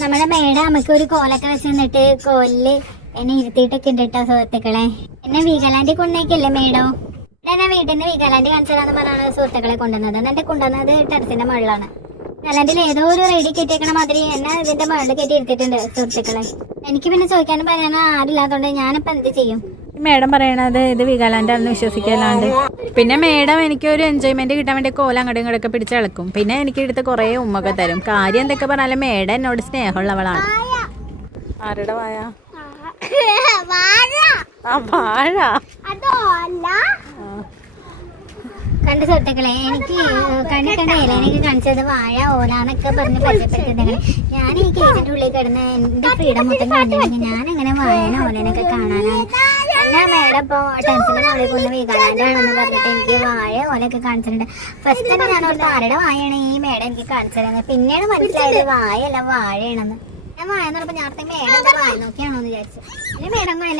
നമ്മളെ മേഡം നമുക്ക് ഒരു കോലൊക്കെ വെച്ച് നിന്നിട്ട് കോലിൽ എന്നെ ഇരുത്തിയിട്ടൊക്കെ ഉണ്ട് കേട്ടോ സുഹൃത്തുക്കളെ. എന്നെ വീഗലാൻഡിൽ കൊണ്ടേക്കല്ലേ മേഡം? എന്നെ വീട്ടിൽ നിന്ന് വീഗലാൻഡ് കാണിച്ചതാന്ന് പറഞ്ഞാണ് സുഹൃത്തുക്കളെ കൊണ്ടുവന്നത്. എന്നിട്ട് കൊണ്ടുവന്നത് ടെറസിന്റെ മുകളിലാണ്. വീഗലാൻഡിൽ ഏതോ ഒരു റെഡി കെട്ടിയേക്കണ മാതിരി എന്നെ ഇതിന്റെ മുകളിൽ കെട്ടി ഇരുത്തിയിട്ടുണ്ട് സുഹൃത്തുക്കളെ. എനിക്ക് പിന്നെ ചോദിക്കാനും പറയാനോ ആരില്ലാത്തോണ്ട് ഞാനിപ്പോ എന്ത് ചെയ്യും? മേഡം പറയണത് ഇത് വികാലാൻഡാണെന്ന് വിശ്വസിക്കാനാണ്ട് പിന്നെ മേഡം എനിക്ക് ഒരു എൻജോയ്മെന്റ് കിട്ടാൻ വേണ്ടി കോല അങ്ങോട്ടും ഇങ്ങോട്ടൊക്കെ പിടിച്ചിളക്കും പിന്നെ എനിക്ക് എടുത്ത് കുറേ ഉമ്മൊക്കെ തരും. കാര്യം എന്തൊക്കെ പറഞ്ഞാലും മേഡം എന്നോട് സ്നേഹമുള്ളവളാണ്. ആരുടെ വായ? ആ വാഴ. കണ്ട സുഹൃത്തുക്കളെ എനിക്ക് കണ്ണി കണ്ട ഇല എനിക്ക് കാണിച്ചത് വാഴ ഓലാന്നൊക്കെ പറഞ്ഞ് പരിചയപ്പെട്ടിട്ടുണ്ടെങ്കിൽ ഞാൻ ഈ കേസിന്റെ ഉള്ളിൽ കിടന്ന് എന്റെ ഫ്രീഡം മൊത്തം കണ്ടിട്ടുണ്ടെങ്കിൽ ഞാൻ എങ്ങനെ വായന ഓലനൊക്കെ കാണാനാണ് പറഞ്ഞിട്ട് എനിക്ക് ഫസ്റ്റ് തന്നെ ഞാൻ ഈ എനിക്ക് ഞാൻ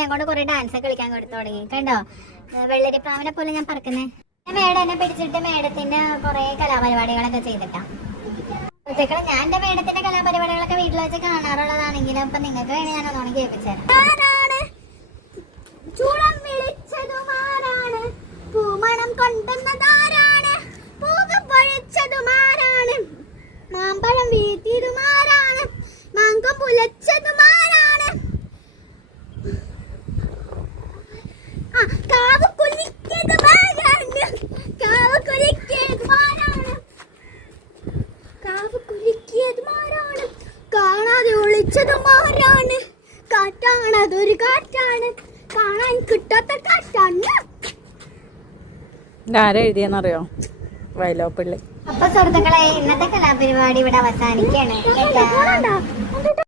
ഞാൻ പിന്നെ ഡാൻസ് കളിക്കാൻ തുടങ്ങി. കണ്ടോ? പോലെ ഞാൻ പറക്കുന്നേ. ഞാൻ എന്നെ പിടിച്ചിട്ട് കലാപരിപാടികളൊക്കെ ഞാൻ എന്റെ മേടത്തിന്റെ കലാപരിപാടികളൊക്കെ വീട്ടിൽ വെച്ച് കാണാറുള്ളതാണെങ്കിലും ഇപ്പൊ നിങ്ങൾക്ക് വേണ്ടി ഞാൻ ഒന്നോണം കേൾപ്പിച്ചുതരാം കാണാതെ ഒളിച്ചതുമാരാണ് കാറ്റാണ് അതൊരു കാറ്റാണ്. കാണാൻ കിട്ടാത്ത കാറ്റാണ്. എഴുതിയെന്നറിയോ? വയലോപ്പിള്ളി. അപ്പൊ സുഹൃത്തുക്കളെ ഇന്നത്തെ കലാപരിപാടി ഇവിടെ അവസാനിക്കാണ്